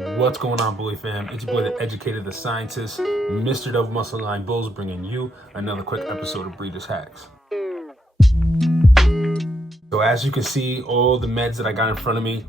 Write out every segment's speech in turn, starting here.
What's going on, Bully fam? It's your boy, the educator, the scientist, Mr. Double Muscle Line Bulls, bringing you another quick episode of Breeders' Hacks. So as you can see, all the meds that I got in front of me,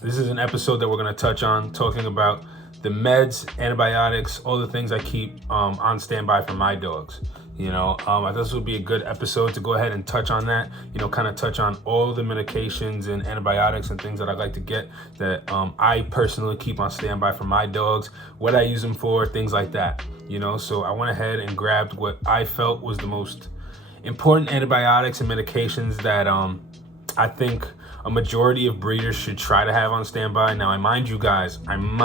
this is an episode that we're going to touch on, talking about the meds, antibiotics, all the things I keep on standby for my dogs. I thought this would be a good episode to go ahead and touch on that, kind of touch on all the medications and antibiotics and things that I like to get that I personally keep on standby for my dogs, what I use them for, things like that, So I went ahead and grabbed what I felt was the most important antibiotics and medications that I think a majority of breeders should try to have on standby. Now, I mind you guys, I am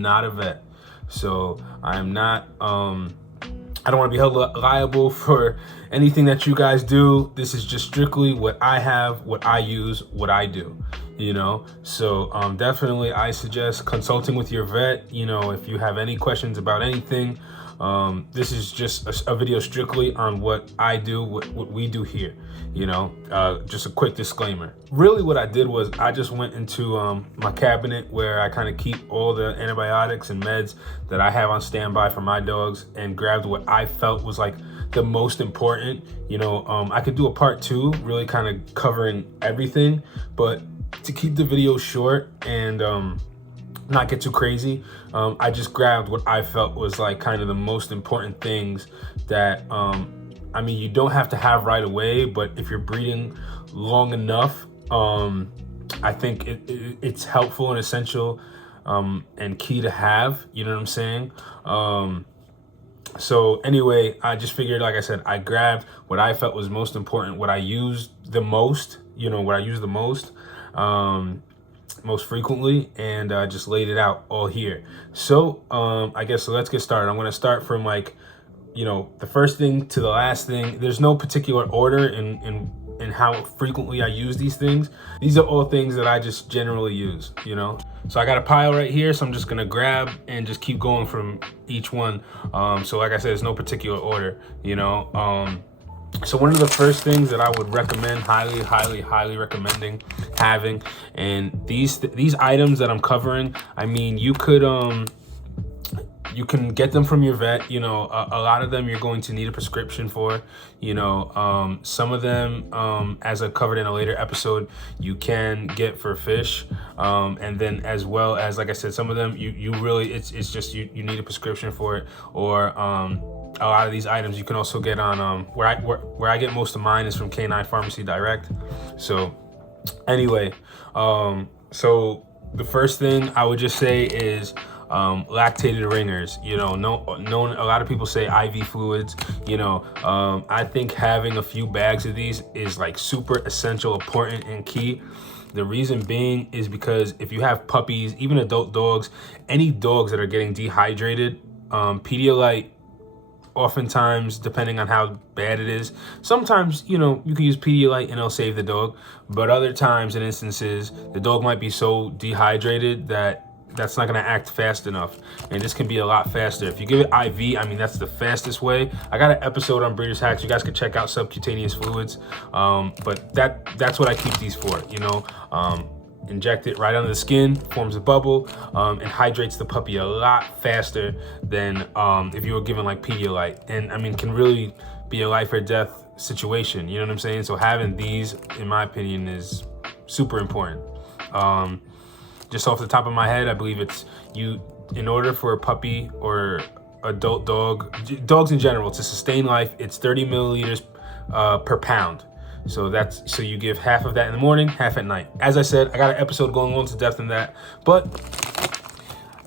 not a vet. So I am not, I don't want to be held liable for anything that you guys do. This is just strictly what I have, what I use, what I do, So definitely I suggest consulting with your vet, if you have any questions about anything. This is just a video strictly on what I do, what we do here, just a quick disclaimer. Really what I did was I just went into my cabinet where I kind of keep all the antibiotics and meds that I have on standby for my dogs and grabbed what I felt was like the most important. I could do a part 2 really kind of covering everything, but to keep the video short and not get too crazy, I just grabbed what I felt was like kind of the most important things that you don't have to have right away, but if you're breeding long enough, I think it's helpful and essential and key to have, you know what I'm saying? So anyway, I just figured, like I said, I grabbed what I felt was most important, what I used the most, most frequently, and just laid it out all here. So I guess so let's get started. I'm going to start from the first thing to the last thing. There's no particular order in how frequently I use these things. These are all things that I just generally use, So I got a pile right here, so I'm just gonna grab and just keep going from each one. So like I said, there's no particular order, So one of the first things that I would recommend, highly recommending having, and these items that I'm covering, you can get them from your vet. A lot of them you're going to need a prescription for. Some of them, as I covered in a later episode, you can get for fish, and then as well as, like I said, some of them you really it's just you need a prescription for it, or a lot of these items you can also get on where I get most of mine is from Canine Pharmacy Direct. So anyway, so the first thing I would just say is lactated ringers. A lot of people say IV fluids. I think having a few bags of these is like super essential, important, and key. The reason being is because if you have puppies, even adult dogs, any dogs that are getting dehydrated, Pedialyte, oftentimes, depending on how bad it is, sometimes, you can use Pedialyte and it'll save the dog. But other times and instances, the dog might be so dehydrated that's not going to act fast enough, and this can be a lot faster. If you give it IV, that's the fastest way. I got an episode on Breeders' Hacks. You guys can check out subcutaneous fluids, but that's what I keep these for. Inject it right under the skin, forms a bubble, and hydrates the puppy a lot faster than if you were given like Pedialyte, and can really be a life or death situation. You know what I'm saying? So having these, in my opinion, is super important. Just off the top of my head, I believe in order for a puppy or adult dogs in general, to sustain life, it's 30 milliliters per pound. So you give half of that in the morning, half at night. As I said, I got an episode going on to depth in that, but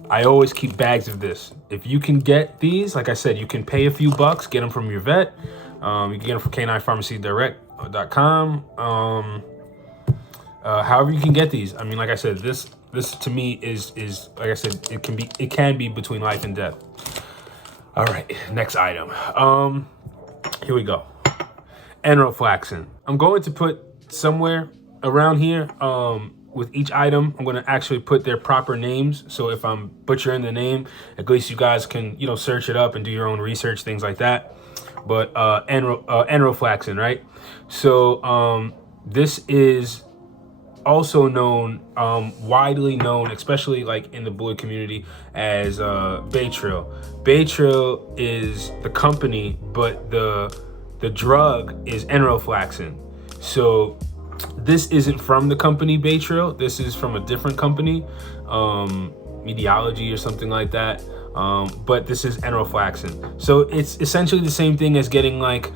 I always keep bags of this. If you can get these, like I said, you can pay a few bucks, get them from your vet. You can get them from caninePharmacyDirect.com. However you can get these. Like I said, this to me is like I said, it can be between life and death. All right, next item. Here we go. Enteroflexin. I'm going to put somewhere around here with each item. I'm going to actually put their proper names, so if I'm butchering the name, at least you guys can search it up and do your own research, things like that. But Enteroflexin, right? So this is also known, widely known, especially like in the bully community, as Baytril. Baytril is the company, but the drug is Enteroflexin. So this isn't from the company Baytril. This is from a different company, Mediology or something like that. But this is Enteroflexin. So it's essentially the same thing as getting like,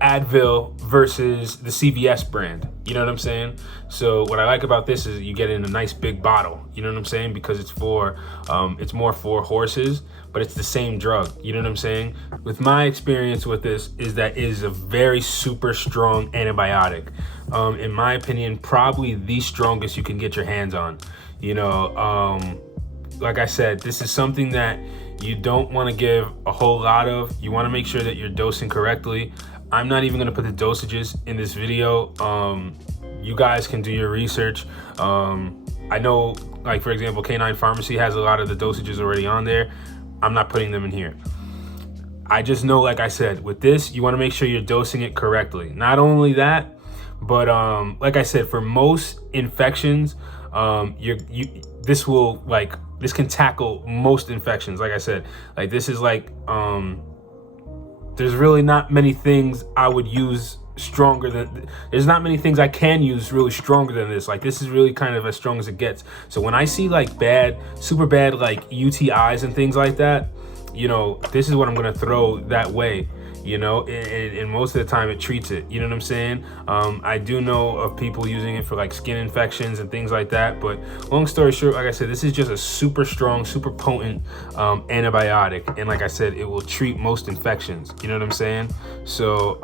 Advil versus the CVS brand. You know what I'm saying? So what I like about this is you get it in a nice big bottle. You know what I'm saying? Because it's for, it's more for horses, but it's the same drug. You know what I'm saying? With my experience with this is that it is a very super strong antibiotic. In my opinion, probably the strongest you can get your hands on. You know, like I said, this is something that you don't want to give a whole lot of. You want to make sure that you're dosing correctly. I'm not even going to put the dosages in this video. You guys can do your research. I know, like, for example, Canine Pharmacy has a lot of the dosages already on there. I'm not putting them in here. I just know, like I said, with this, you want to make sure you're dosing it correctly. Not only that, but like I said, for most infections, this can tackle most infections. Like I said, like this is like, there's really not many things I would use stronger than, there's not many things I can use really stronger than this. Like this is really kind of as strong as it gets. So when I see like super bad, like UTIs and things like that, you know, this is what I'm gonna throw that way. You know, and most of the time it treats it. You know what I'm saying? I do know of people using it for like skin infections and things like that. But long story short, like I said, this is just a super strong, super potent antibiotic. And like I said, it will treat most infections. You know what I'm saying? So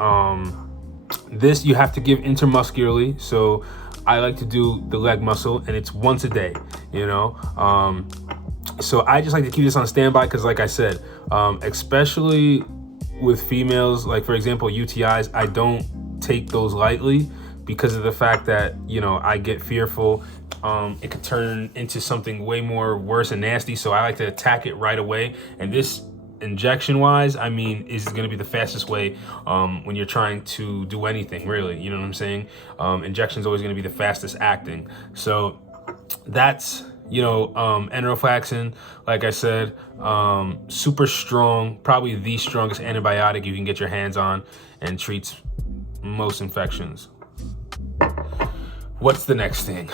this you have to give intramuscularly. So I like to do the leg muscle, and it's once a day. You know, so I just like to keep this on standby because, like I said, especially with females, like for example UTIs, I don't take those lightly because of the fact that, you know, I get fearful it could turn into something way more worse and nasty. So I like to attack it right away. And this injection wise, I mean, is going to be the fastest way when you're trying to do anything, really. You know what I'm saying? Injection is always going to be the fastest acting. So that's, you know, Enteroflexin, like I said, super strong, probably the strongest antibiotic you can get your hands on, and treats most infections. What's the next thing?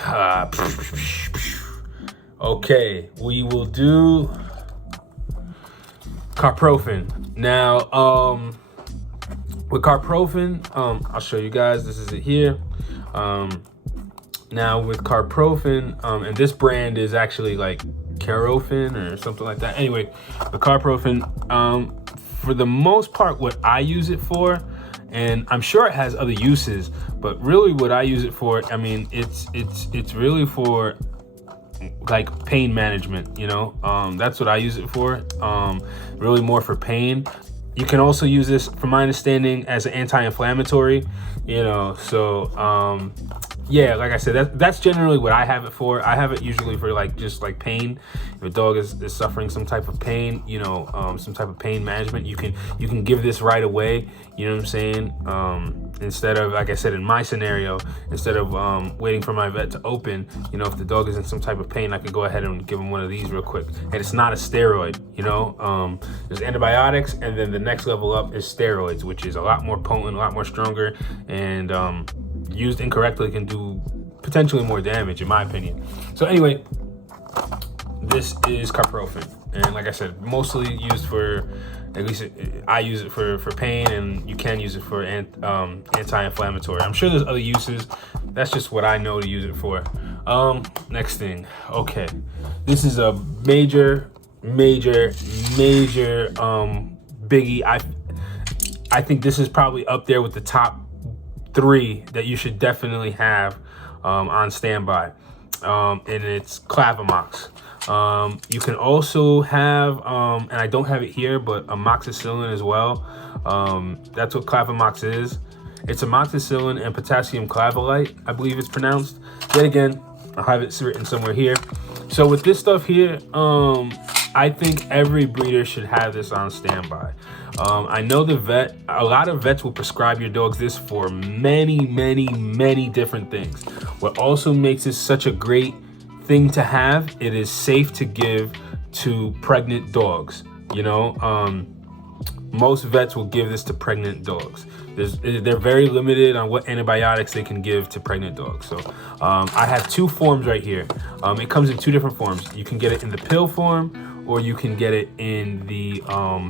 Okay, we will do Coprofen. Now, with Coprofen, I'll show you guys. This is it here. Now with Coprofen, and this brand is actually like Coprofen or something like that. Anyway, the Coprofen, for the most part, what I use it for, and I'm sure it has other uses, but really what I use it for, I mean, it's really for like pain management, you know. That's what I use it for, really more for pain. You can also use this, from my understanding, as an anti-inflammatory, you know. So yeah, like I said, that's generally what I have it for. I have it usually for like just like pain. If a dog is suffering some type of pain, you know, some type of pain management, you can give this right away. You know what I'm saying? Instead of, like I said, in my scenario, instead of waiting for my vet to open, you know, if the dog is in some type of pain, I can go ahead and give him one of these real quick. And it's not a steroid, you know. There's antibiotics, and then the next level up is steroids, which is a lot more potent, a lot more stronger, and used incorrectly can do potentially more damage, in my opinion. So anyway, this is Coprofen, and like I said, mostly used for, at least I use it for pain, and you can use it for anti-inflammatory. I'm sure there's other uses. That's just what I know to use it for. Next thing, okay, this is a major biggie. I think this is probably up there with the top 3 that you should definitely have on standby, and it's lavimox. You can also have, and I don't have it here, but amoxicillin as well. That's what lavimox is. It's amoxicillin and potassium clavolite, I believe it's pronounced. Yet again, I'll have it written somewhere here. So with this stuff here, I think every breeder should have this on standby. I know a lot of vets will prescribe your dogs this for many different things. What also makes this such a great thing to have, it is safe to give to pregnant dogs. You know, most vets will give this to pregnant dogs. They're very limited on what antibiotics they can give to pregnant dogs. So I have two forms right here. It comes in two different forms. You can get it in the pill form, or you can get it in the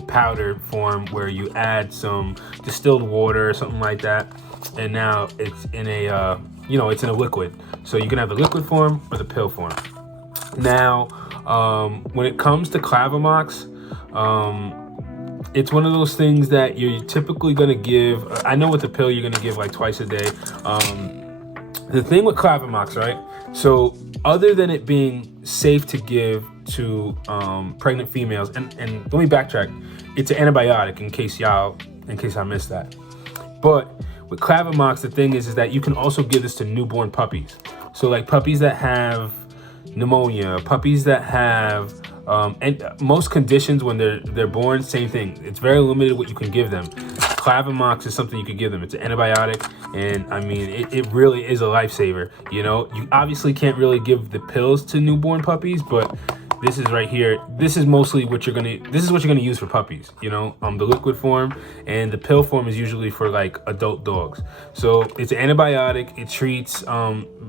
powder form, where you add some distilled water or something like that. And now it's in a, it's in a liquid. So you can have the liquid form or the pill form. Now, when it comes to lavimox, it's one of those things that you're typically going to give. I know with the pill, you're going to give like twice a day. The thing with lavimox, right? So other than it being safe to give to pregnant females, and let me backtrack. It's an antibiotic in case I missed that. But with lavimox, the thing is that you can also give this to newborn puppies. So like puppies that have pneumonia, puppies that have and most conditions when they're born, same thing. It's very limited what you can give them. Lavimox is something you could give them. It's an antibiotic, and I mean, it really is a lifesaver. You know, you obviously can't really give the pills to newborn puppies, but this is right here. This is mostly what you're gonna use for puppies. You know, the liquid form, and the pill form is usually for like adult dogs. So it's an antibiotic. It treats.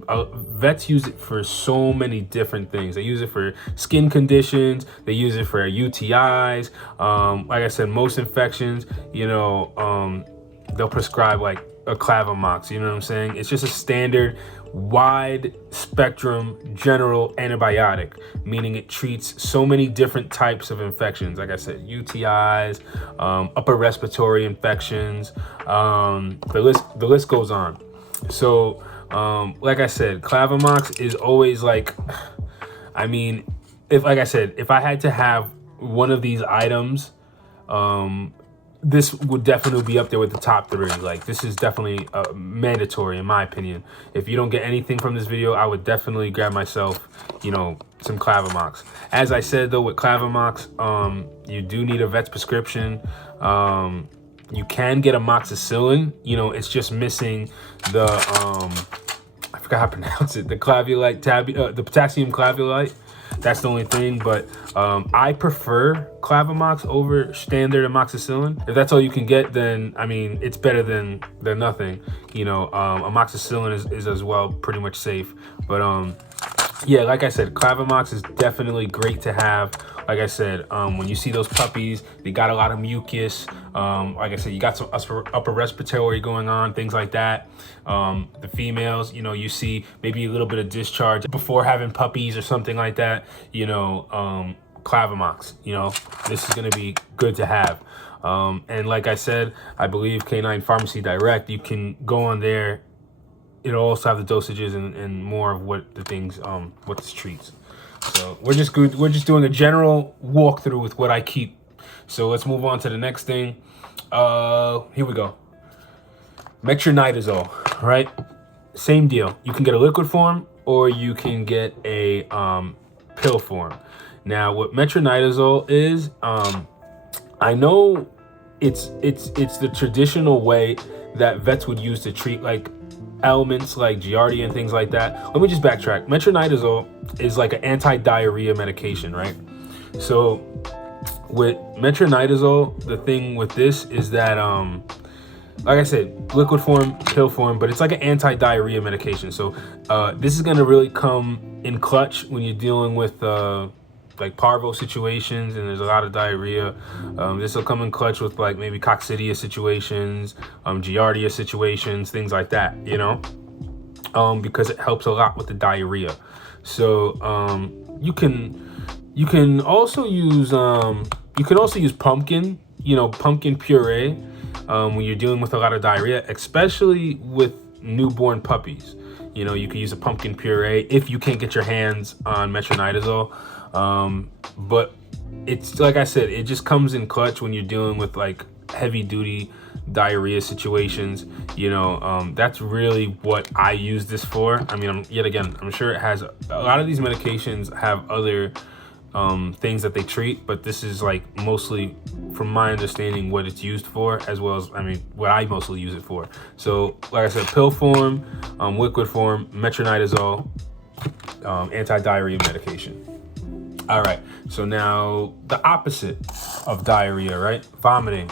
Vets use it for so many different things. They use it for skin conditions. They use it for UTIs. Like I said, most infections. You know, they'll prescribe like a lavimox. You know what I'm saying? It's just a standard wide spectrum general antibiotic, meaning it treats so many different types of infections. Like I said, UTIs, upper respiratory infections, the list goes on. So like I said, lavimox is always like, I mean, if I had to have one of these items, this would definitely be up there with the top 3. Like, this is definitely mandatory in my opinion. If you don't get anything from this video, I would definitely grab myself, some lavimox. As I said though, with lavimox, you do need a vet's prescription. You can get amoxicillin. It's just missing the I forgot how to pronounce it. The clavulite the potassium clavulite. That's the only thing, but I prefer lavimox over standard amoxicillin. If that's all you can get, then I mean, it's better than nothing. Amoxicillin is as well pretty much safe. But yeah, like I said, lavimox is definitely great to have. Like I said, when you see those puppies, they got a lot of mucus. Like I said, you got some upper respiratory going on, things like that. The females, you see maybe a little bit of discharge before having puppies or something like that. Lavimox, this is going to be good to have. And like I said, I believe Canine Pharmacy Direct, you can go on there. It'll also have the dosages and more of what the things, what this treats. So we're just doing a general walkthrough with what I keep. So let's move on to the next thing. Here we go. Metronidazole, right? Same deal. You can get a liquid form or you can get a pill form. Now, what metronidazole is, I know it's the traditional way that vets would use to treat like ailments like Giardia and things like that. Let me just backtrack. Metronidazole is like an anti-diarrhea medication, right? So with metronidazole, the thing with this is that like I said, liquid form, pill form, but it's like an anti-diarrhea medication. So this is going to really come in clutch when you're dealing with like parvo situations and there's a lot of diarrhea. This will come in clutch with like maybe coccidia situations, Giardia situations, things like that, because it helps a lot with the diarrhea. So you can also use pumpkin, pumpkin puree when you're dealing with a lot of diarrhea, especially with newborn puppies. You can use a pumpkin puree if you can't get your hands on metronidazole. But it's like I said, it just comes in clutch when you're dealing with like heavy duty diarrhea situations. That's really what I use this for. I mean, yet again, I'm sure it has a lot of these medications have other things that they treat, but this is like mostly, from my understanding, what it's used for, as well as, I mean, what I mostly use it for. So like I said, pill form, liquid form, metronidazole, anti-diarrhea medication. All right, so now the opposite of diarrhea, right? Vomiting.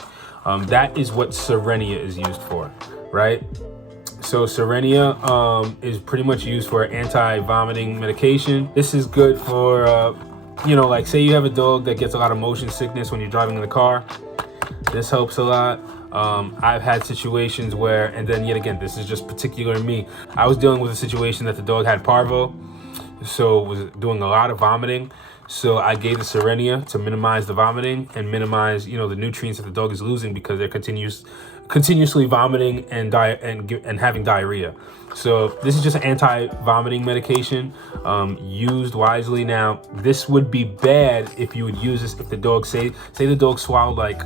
That is what Serenia is used for, right? So Serenia is pretty much used for anti-vomiting medication. This is good for, you know, like say you have a dog that gets a lot of motion sickness when you're driving in the car. This helps a lot. I've had situations where, and then yet again, this is just particular to me. I was dealing with a situation that the dog had parvo, so was doing a lot of vomiting. So I gave the Serenia to minimize the vomiting and minimize, you know, the nutrients that the dog is losing because they're continuously vomiting and having diarrhea. So this is just an anti-vomiting medication, used wisely. Now, this would be bad if you would use this if the dog, say the dog swallowed like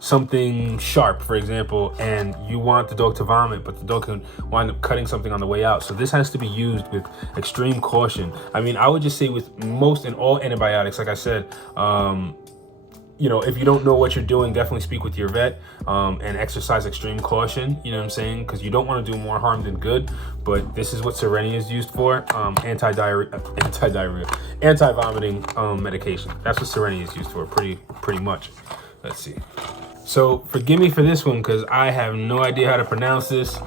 something sharp, for example, and you want the dog to vomit, but the dog can wind up cutting something on the way out. So this has to be used with extreme caution. I mean, I would just say with most and all antibiotics, like I said, you know, if you don't know what you're doing, definitely speak with your vet and exercise extreme caution, you know what I'm saying? Because you don't want to do more harm than good, but this is what Serenia is used for, anti-vomiting medication. That's what Serenia is used for, pretty much. Let's see. So forgive me for this one because I have no idea how to pronounce this.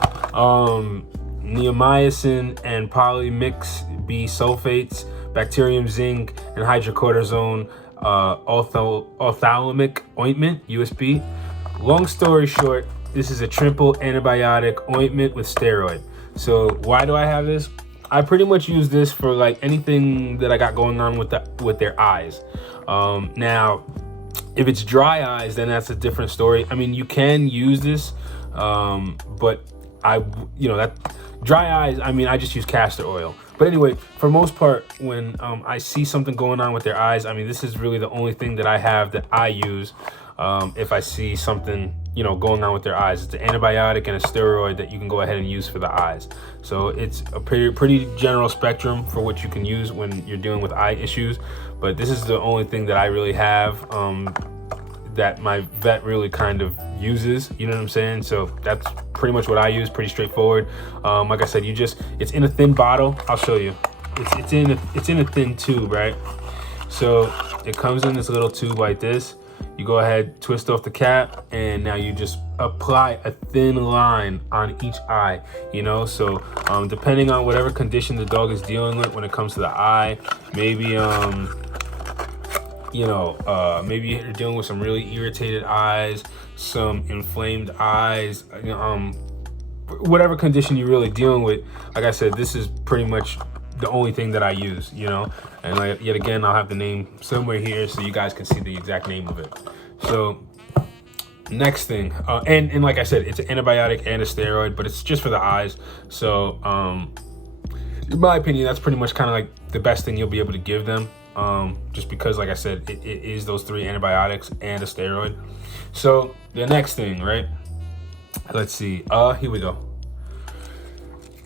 Neomycin and polymix B sulfates, bacterium zinc, and hydrocortisone ophthalmic ointment, USB. Long story short, this is a triple antibiotic ointment with steroid. So why do I have this? I pretty much use this for like anything that I got going on with their eyes. Now, if it's dry eyes, then that's a different story. I mean, you can use this, but that dry eyes, I mean, I just use castor oil. But anyway, for most part, when I see something going on with their eyes, I mean, this is really the only thing that I have that I use if I see something, you know, going on with their eyes. It's an antibiotic and a steroid that you can go ahead and use for the eyes. So it's a pretty general spectrum for what you can use when you're dealing with eye issues. But this is the only thing that I really have that my vet really kind of uses, you know what I'm saying? So that's pretty much what I use, pretty straightforward. Like I said, it's in a thin bottle. I'll show you. It's in a thin tube, right? So it comes in this little tube like this. You go ahead, twist off the cap, and now you just apply a thin line on each eye, you know? So depending on whatever condition the dog is dealing with when it comes to the eye, maybe maybe you're dealing with some really irritated eyes, some inflamed eyes, whatever condition you're really dealing with. Like I said, this is pretty much the only thing that I use, you know? And like, yet again, I'll have the name somewhere here so you guys can see the exact name of it. So next thing, and like I said, it's an antibiotic and a steroid, but it's just for the eyes. So in my opinion, that's pretty much kind of like the best thing you'll be able to give them. Just because, like I said, it is those three antibiotics and a steroid. So the next thing, right? Let's see. Here we go.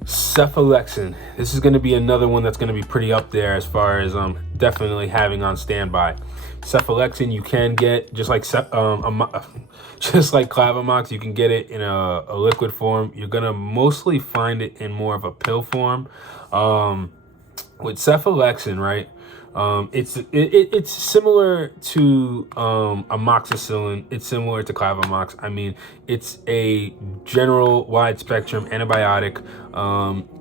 Cephalexin. This is going to be another one that's going to be pretty up there as far as definitely having on standby. Cephalexin you can get just like Lavimox. You can get it in a liquid form. You're gonna mostly find it in more of a pill form. With Cephalexin, right? It's similar to amoxicillin. It's similar to Lavimox. I mean, it's a general wide spectrum antibiotic.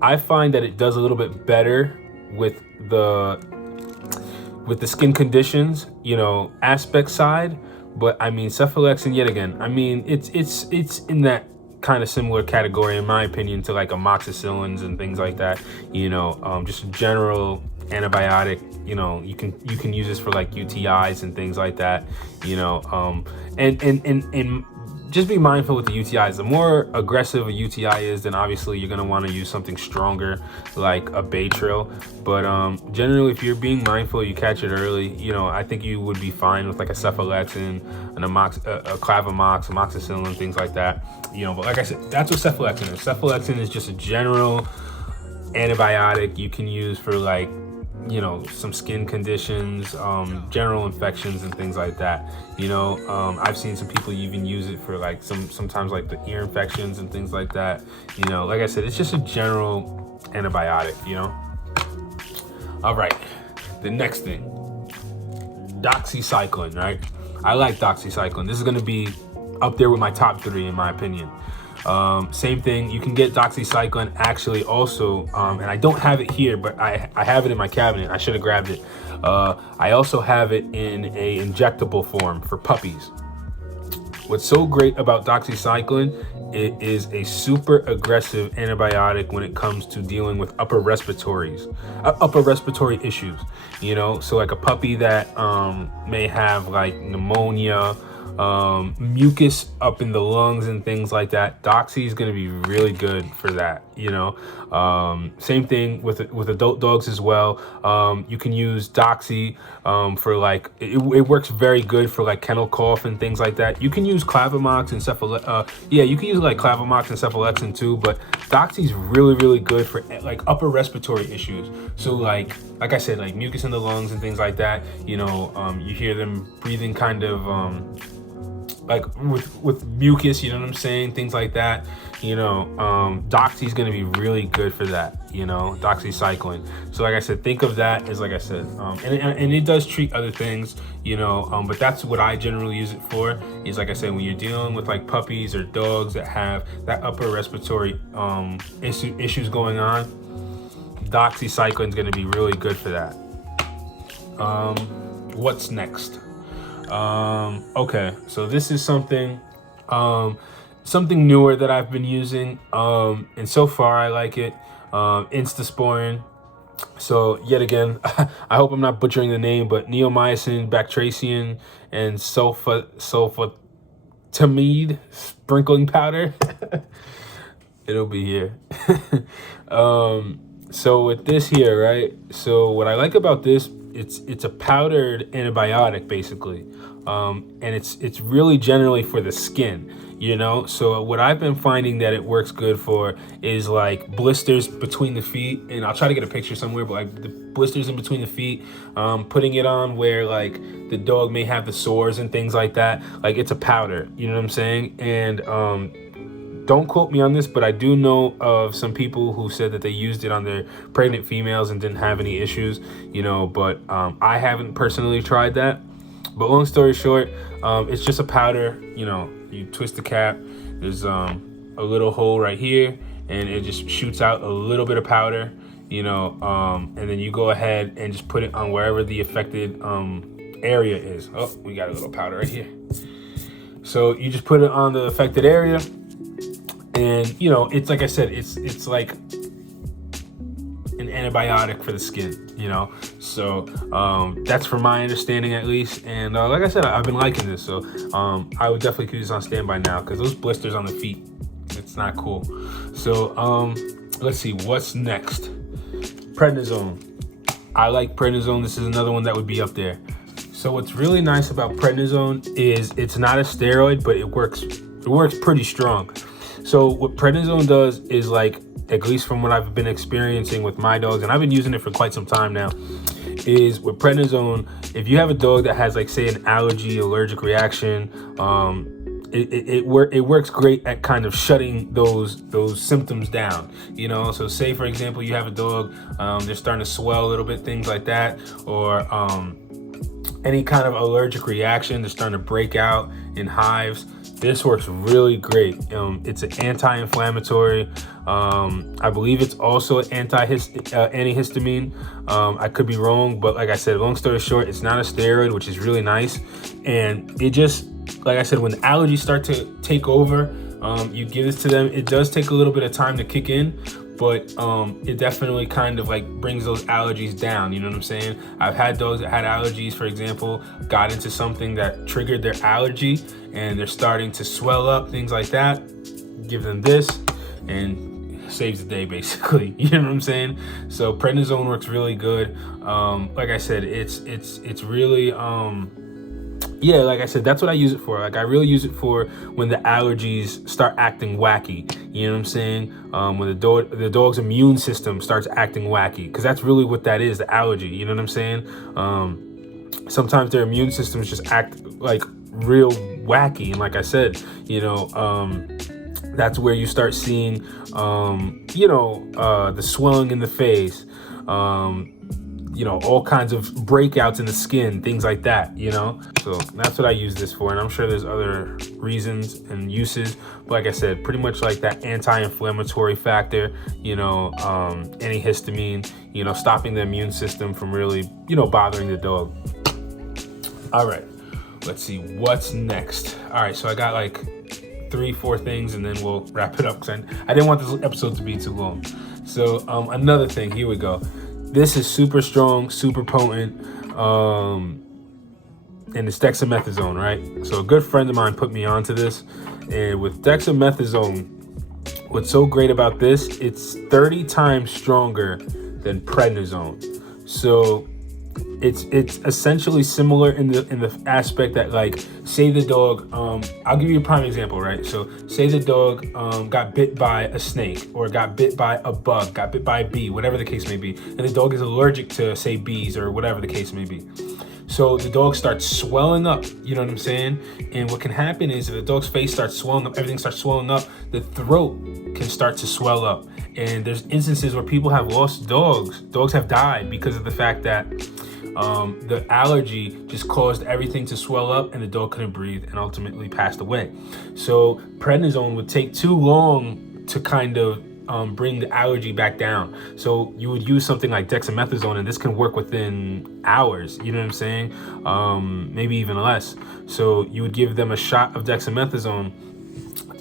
I find that it does a little bit better with the skin conditions, you know, aspect side. But I mean, Cephalexin, yet again, I mean, it's in that kind of similar category, in my opinion, to like amoxicillins and things like that. You know, just general antibiotic. You know, you can use this for like UTIs and things like that. You know, and just be mindful with the UTIs. The more aggressive a UTI is, then obviously you're gonna want to use something stronger like a Baytril. But generally, if you're being mindful, you catch it early, you know, I think you would be fine with like a Cephalexin, a Lavimox, amoxicillin, things like that. You know, but like I said, that's what Cephalexin is. Cephalexin is just a general antibiotic you can use for like you know, some skin conditions, general infections and things like that. You know, I've seen some people even use it for like sometimes like the ear infections and things like that. You know, like I said, it's just a general antibiotic, you know. All right, the next thing, doxycycline, right? I like doxycycline. This is gonna be up there with my top 3 in my opinion. Same thing, you can get doxycycline actually also, and I don't have it here, but I have it in my cabinet. I should have grabbed it. I also have it in a injectable form for puppies. What's so great about doxycycline, it is a super aggressive antibiotic when it comes to dealing with upper respiratory issues, you know. So like a puppy that may have like pneumonia, mucus up in the lungs and things like that, doxy is going to be really good for that, you know. Same thing with adult dogs as well. You can use doxy for like it works very good for like kennel cough and things like that. You can use lavimox and you can use like lavimox and cephalexin too, but doxy is really good for like upper respiratory issues. So like I said, like mucus in the lungs and things like that, you know. You hear them breathing kind of like with mucus, you know what I'm saying, things like that, you know. Doxy is going to be really good for that, you know, doxycycline. So like I said, think of that as, like I said, and it does treat other things, you know, but that's what I generally use it for, is like I said, when you're dealing with like puppies or dogs that have that upper respiratory issues going on, doxycycline is going to be really good for that. What's next? Okay, so this is something newer that I've been using, and so far I like it. Instasporin. So yet again, I hope I'm not butchering the name, but neomycin, bactracin, and sulfatamide sprinkling powder. It'll be here. So with this here, right? So what I like about this, it's a powdered antibiotic basically, and it's really generally for the skin, you know. So what I've been finding that it works good for is like blisters between the feet, and I'll try to get a picture somewhere, but like the blisters in between the feet, putting it on where like the dog may have the sores and things like that. Like it's a powder, you know what I'm saying? And don't quote me on this, but I do know of some people who said that they used it on their pregnant females and didn't have any issues, you know, but I haven't personally tried that. But long story short, it's just a powder, you know. You twist the cap, there's a little hole right here, and it just shoots out a little bit of powder, you know, and then you go ahead and just put it on wherever the affected area is. Oh, we got a little powder right here. So you just put it on the affected area. And, you know, it's like I said, it's like an antibiotic for the skin, you know. So that's from my understanding at least. And like I said, I've been liking this. So I would definitely keep this on standby now, because those blisters on the feet, it's not cool. So let's see, what's next? Prednisone. I like prednisone. This is another one that would be up there. So what's really nice about prednisone is it's not a steroid, but it works pretty strong. So what prednisone does is, like, at least from what I've been experiencing with my dogs, and I've been using it for quite some time now, is with prednisone, if you have a dog that has, like, say, an allergy, allergic reaction, it works great at kind of shutting those symptoms down, you know. So say, for example, you have a dog, they're starting to swell a little bit, things like that, or any kind of allergic reaction, they're starting to break out in hives. This works really great. It's an anti-inflammatory. I believe it's also an antihistamine. I could be wrong, but like I said, long story short, it's not a steroid, which is really nice. And it just, like I said, when the allergies start to take over, you give this to them. It does take a little bit of time to kick in, but it definitely kind of like brings those allergies down, you know what I'm saying? I've had dogs that had allergies, for example, got into something that triggered their allergy, and they're starting to swell up, things like that. Give them this, and saves the day, basically. You know what I'm saying? So prednisone works really good. Like I said, it's really yeah, like I said, that's what I use it for. Like I really use it for when the allergies start acting wacky. You know what I'm saying? When the dog's immune system starts acting wacky, because that's really what that is, the allergy. You know what I'm saying? Sometimes their immune systems just act like real wacky, and like I said, that's where you start seeing, the swelling in the face. All kinds of breakouts in the skin, things like that, So that's what I use this for. And I'm sure there's other reasons and uses. But like I said, pretty much like that anti-inflammatory factor, antihistamine, stopping the immune system from really, bothering the dog. All right, let's see what's next. All right, so I got like 3-4 things and then we'll wrap it up because I didn't want this episode to be too long. So another thing, here we go. This is super strong, super potent, and it's dexamethasone, right? So a good friend of mine put me onto this, and with dexamethasone, what's so great about this, it's 30 times stronger than prednisone. So it's essentially similar in the aspect that, like, say the dog, I'll give you a prime example, right? So say the dog got bit by a snake, or got bit by a bug, got bit by a bee, whatever the case may be, and the dog is allergic to, say, bees or whatever the case may be. So the dog starts swelling up, you know what I'm saying? And what can happen is if the dog's face starts swelling up, everything starts swelling up, the throat can start to swell up. And there's instances where people have lost dogs. Dogs have died because of the fact that the allergy just caused everything to swell up and the dog couldn't breathe and ultimately passed away. So prednisone would take too long to kind of bring the allergy back down. So you would use something like dexamethasone, and this can work within hours, you know what I'm saying? Maybe even less. So you would give them a shot of dexamethasone,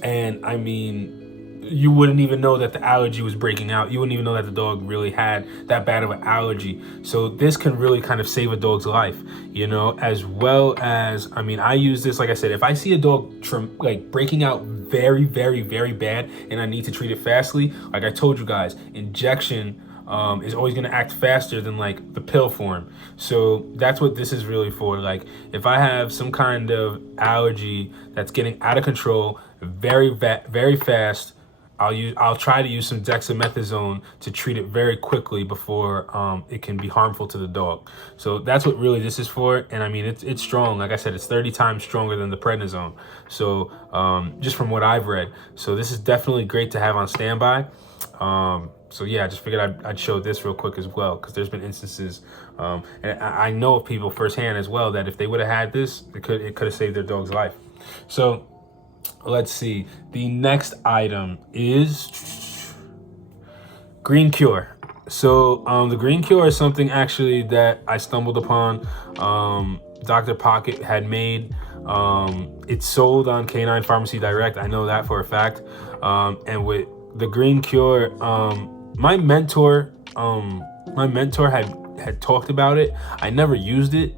and I mean, you wouldn't even know that the allergy was breaking out. You wouldn't even know that the dog really had that bad of an allergy. So this can really kind of save a dog's life, as well as, I mean, I use this, like I said, if I see a dog breaking out very, very, very bad and I need to treat it fastly, like I told you guys, injection is always going to act faster than like the pill form. So that's what this is really for. Like if I have some kind of allergy that's getting out of control very fast, I'll try to use some dexamethasone to treat it very quickly before it can be harmful to the dog. So that's what really this is for. And I mean, it's strong. Like I said, it's 30 times stronger than the prednisone. So just from what I've read. So this is definitely great to have on standby. So yeah, I just figured I'd show this real quick as well, because there's been instances, and I know of people firsthand as well, that if they would have had this, it could have saved their dog's life. So let's see. The next item is Green Cure. So the Green Cure is something actually that I stumbled upon. Dr. Pocket had made. It's sold on Canine Pharmacy Direct. I know that for a fact. And with the Green Cure, my mentor had talked about it. I never used it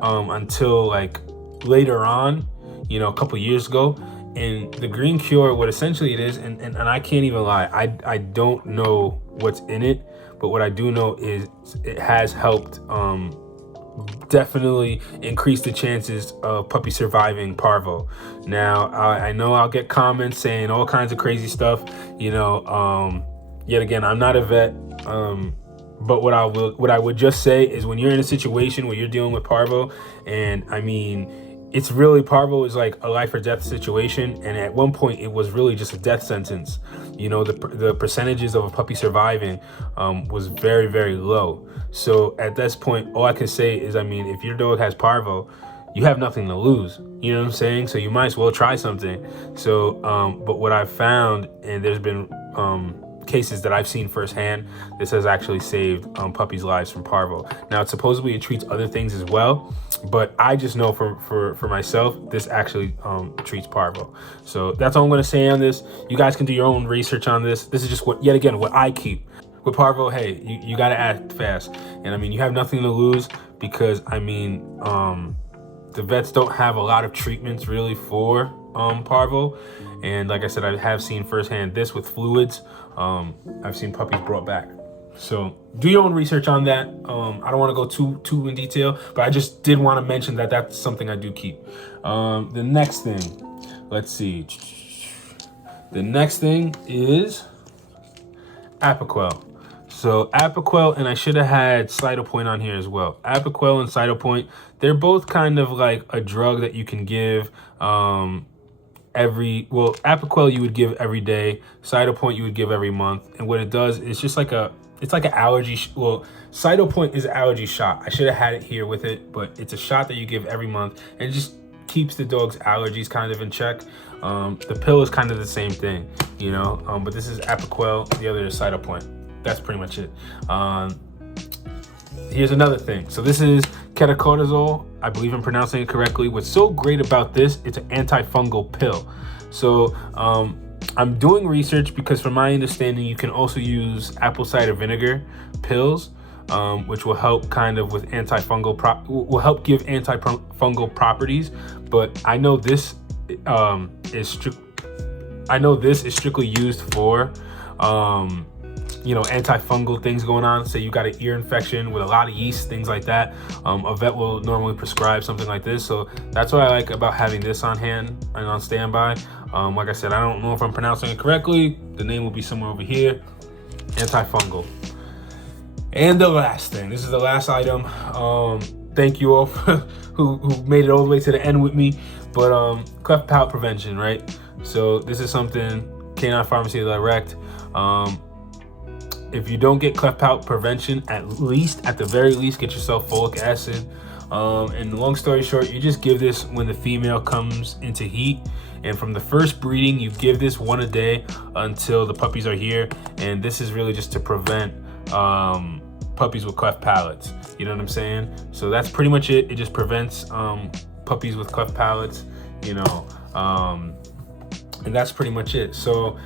until like later on, a couple years ago. And the Green Cure, what essentially it is, and I can't even lie, I don't know what's in it, but what I do know is it has helped definitely increase the chances of puppy surviving parvo. Now, I know I'll get comments saying all kinds of crazy stuff, yet again, I'm not a vet, but what I would just say is when you're in a situation where you're dealing with parvo, and I mean, it's really, parvo is like a life or death situation. And at one point it was really just a death sentence. The percentages of a puppy surviving was very, very low. So at this point, all I can say is, I mean, if your dog has parvo, you have nothing to lose. You know what I'm saying? So you might as well try something. So, but what I've found, and there's been cases that I've seen firsthand, this has actually saved puppies' lives from parvo. Now, supposedly it treats other things as well, but I just know for myself, this actually treats parvo. So that's all I'm going to say on this. You guys can do your own research on this. This is just what I keep. With parvo, hey, you got to act fast. And I mean, you have nothing to lose, because I mean, the vets don't have a lot of treatments really for parvo. And like I said, I have seen firsthand this with fluids. I've seen puppies brought back. So do your own research on that. I don't want to go too in detail, but I just did want to mention that that's something I do keep. The next thing, let's see. The next thing is apoquel. So apoquel, and I should have had Cytopoint on here as well. Apoquel and Cytopoint, they're both kind of like a drug that you can give apoquel you would give every day. Cytopoint you would give every month. And what it does is just like it's like an allergy. Cytopoint is an allergy shot. I should have had it here with it, but it's a shot that you give every month, and it just keeps the dog's allergies kind of in check. The pill is kind of the same thing, you know, but this is apoquel, the other is Cytopoint. That's pretty much it. Here's another thing. So this is ketoconazole. I believe I'm pronouncing it correctly. What's so great about this, it's an antifungal pill. So I'm doing research because from my understanding, you can also use apple cider vinegar pills, which will help kind of with will help give antifungal properties. But I know this is strictly used for antifungal things going on. Say you got an ear infection with a lot of yeast, things like that. A vet will normally prescribe something like this. So that's what I like about having this on hand and on standby. Like I said, I don't know if I'm pronouncing it correctly. The name will be somewhere over here. Antifungal. And the last thing, this is the last item. Thank you all who made it all the way to the end with me. But cleft palate prevention, right? So this is something Canine Pharmacy Direct. If you don't get cleft palate prevention, at the very least, get yourself folic acid. And long story short, you just give this when the female comes into heat. And from the first breeding, you give this one a day until the puppies are here. And this is really just to prevent puppies with cleft palates. You know what I'm saying? So that's pretty much it. It just prevents puppies with cleft palates, and that's pretty much it. So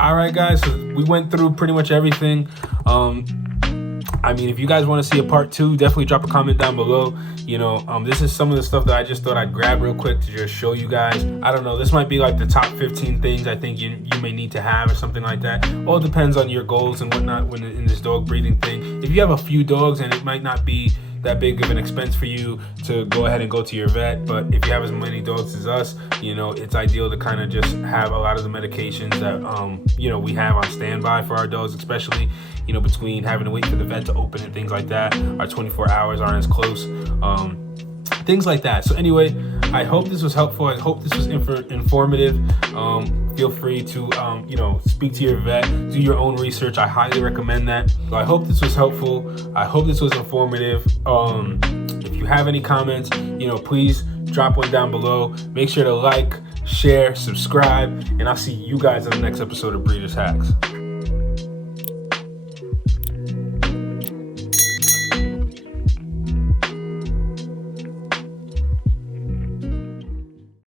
all right, guys, so we went through pretty much everything. I mean, if you guys want to see a part 2, definitely drop a comment down below. This is some of the stuff that I just thought I'd grab real quick to just show you guys. I don't know, this might be like the top 15 things I think you may need to have or something like that. All depends on your goals and whatnot when in this dog breeding thing. If you have a few dogs and it might not be that big of an expense for you to go ahead and go to your vet, but if you have as many dogs as us, it's ideal to kind of just have a lot of the medications that we have on standby for our dogs, especially between having to wait for the vet to open and things like that. Our 24 hours aren't as close, things like that. So anyway, I hope this was helpful. I hope this was informative. Feel free to speak to your vet, do your own research. I highly recommend that. So I hope this was helpful. I hope this was informative. If you have any comments, please drop one down below. Make sure to like, share, subscribe, and I'll see you guys in the next episode of Breeders Hacks.